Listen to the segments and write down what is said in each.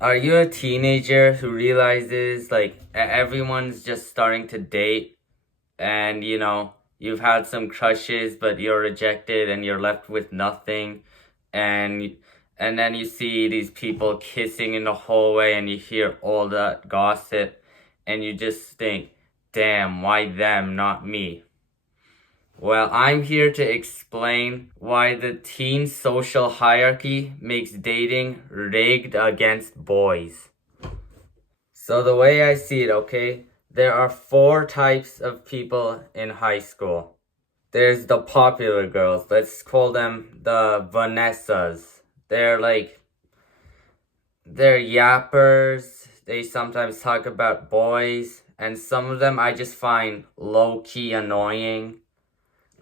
Are you a teenager who realizes everyone's just starting to date and you've had some crushes but you're rejected and you're left with nothing and and then you see these people kissing in the hallway and you hear all that gossip and you just think, "Damn, why them, not me?" Well, I'm here to explain why the teen social hierarchy makes dating rigged against boys. So, the way I see it, okay, there are four types of people in high school. There's the popular girls, let's call them the Vanessas. They're yappers, they sometimes talk about boys, and some of them I just find low key annoying.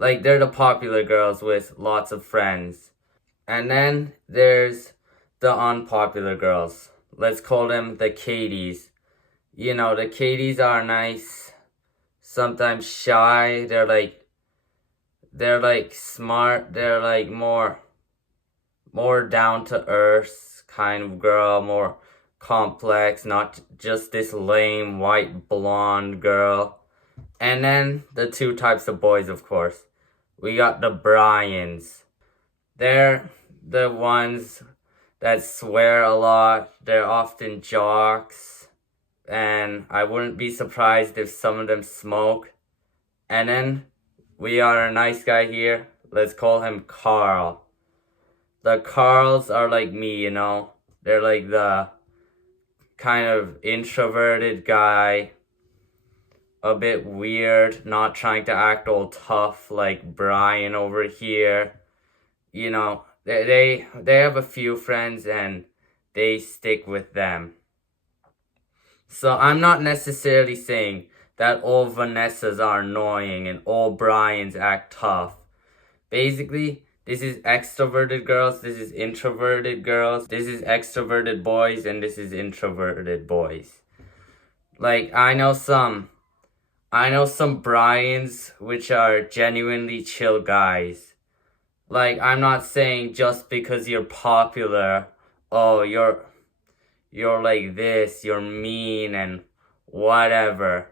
Like, they're the popular girls with lots of friends. And then there's the unpopular girls. Let's call them the Katies. The Katies are nice, sometimes shy. They're like smart. They're like more down to earth kind of girl, more complex, not just this lame white blonde girl. And then the two types of boys, of course. We got the Bryans. They're the ones that swear a lot. They're often jocks. And I wouldn't be surprised if some of them smoke. And then we got a nice guy here. Let's call him Carl. The Carls are like me. They're like the kind of introverted guy, a bit weird, not trying to act all tough like Brian over here. They have a few friends and they stick with them. So I'm not necessarily saying that all Vanessas are annoying and all Brians act tough. Basically, this is extroverted girls, this is introverted girls, this is extroverted boys, and this is introverted boys. Like, I know some Bryans which are genuinely chill guys. Like, I'm not saying just because you're popular, oh, you're like this, you're mean and whatever.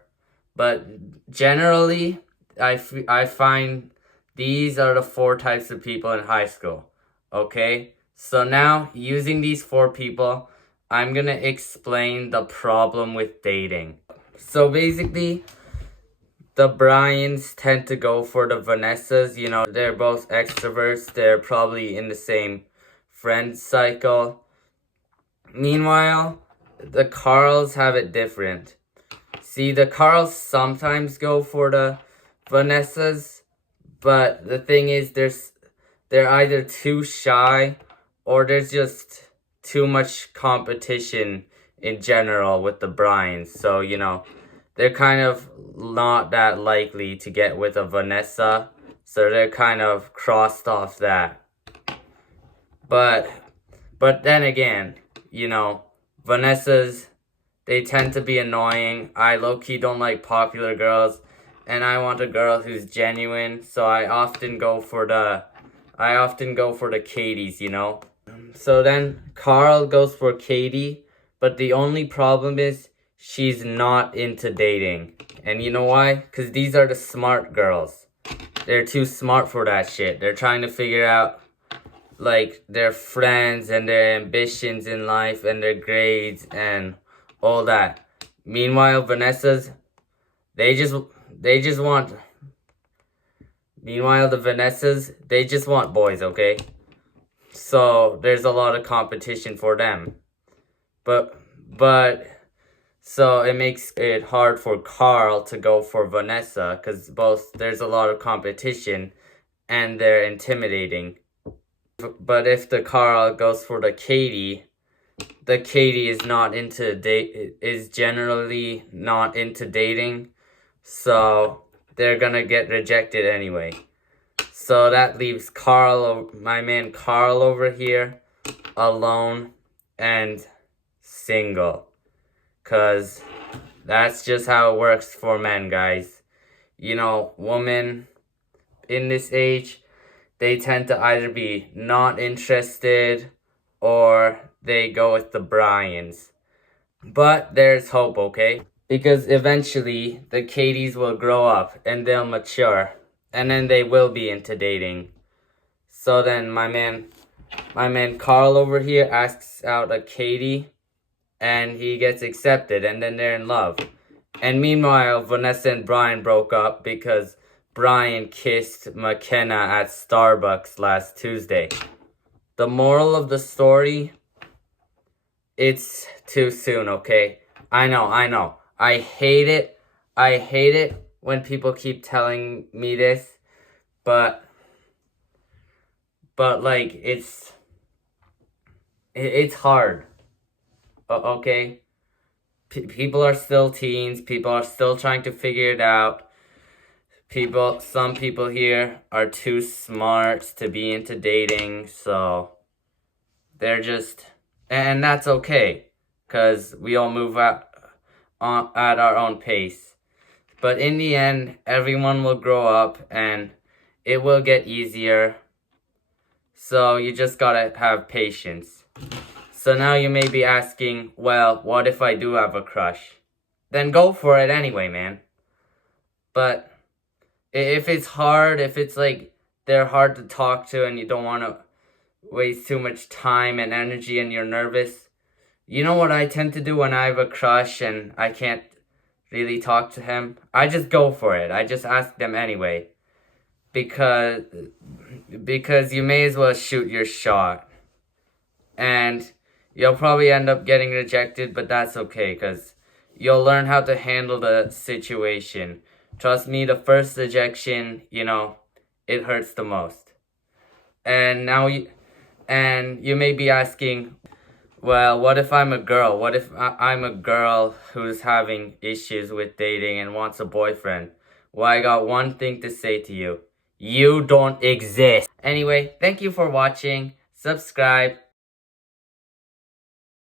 But generally, I find these are the four types of people in high school. Okay? So now, using these four people, I'm gonna explain the problem with dating. So basically, the Bryans tend to go for the Vanessas. They're both extroverts. They're probably in the same friend cycle. Meanwhile, the Carls have it different. See, the Carls sometimes go for the Vanessas, but the thing is, they're either too shy or there's just too much competition in general with the Bryans. So, they're kind of not that likely to get with a Vanessa. So they're kind of crossed off that. But then again, Vanessas, they tend to be annoying. I low-key don't like popular girls, and I want a girl who's genuine, so I often go for the Katies. So then Carl goes for Katie, but the only problem is she's not into dating. And you know why? Because these are the smart girls. They're too smart for that shit. They're trying to figure out their friends and their ambitions in life and their grades and all that. Meanwhile, Vanessa's, they just want. Meanwhile, the Vanessas, they just want boys, okay? So there's a lot of competition for them. But so it makes it hard for Carl to go for Vanessa because there's a lot of competition and they're intimidating. But if the Carl goes for the Katie is generally not into dating, so they're gonna get rejected anyway. So that leaves my man Carl over here, alone and single. Cause that's just how it works for men, guys. Women in this age, they tend to either be not interested or they go with the Bryans. But there's hope, okay? Because eventually the Katies will grow up and they'll mature. And then they will be into dating. So then my man Carl over here asks out a Katie. And he gets accepted. And then they're in love. And meanwhile, Vanessa and Brian broke up because Brian kissed McKenna at Starbucks last Tuesday. The moral of the story, it's too soon, okay? I know. I hate it. I hate it when people keep telling me this. But like, it's hard. Okay? People are still teens. People are still trying to figure it out. Some people here are too smart to be into dating, so they're just, and that's okay, because we all move at our own pace. But in the end, everyone will grow up, and it will get easier, so you just gotta have patience. So now you may be asking, well, what if I do have a crush? Then go for it anyway, man. But if it's hard, if it's like they're hard to talk to and you don't want to waste too much time and energy and you're nervous, you know what I tend to do when I have a crush and I can't really talk to him? I just go for it. I just ask them anyway. Because you may as well shoot your shot. And you'll probably end up getting rejected, but that's okay, because you'll learn how to handle the situation. Trust me, the first rejection, it hurts the most. And now you may be asking, well, what if I'm a girl? What if I'm a girl who's having issues with dating and wants a boyfriend? Well, I got one thing to say to you. You don't exist. Anyway, thank you for watching. Subscribe.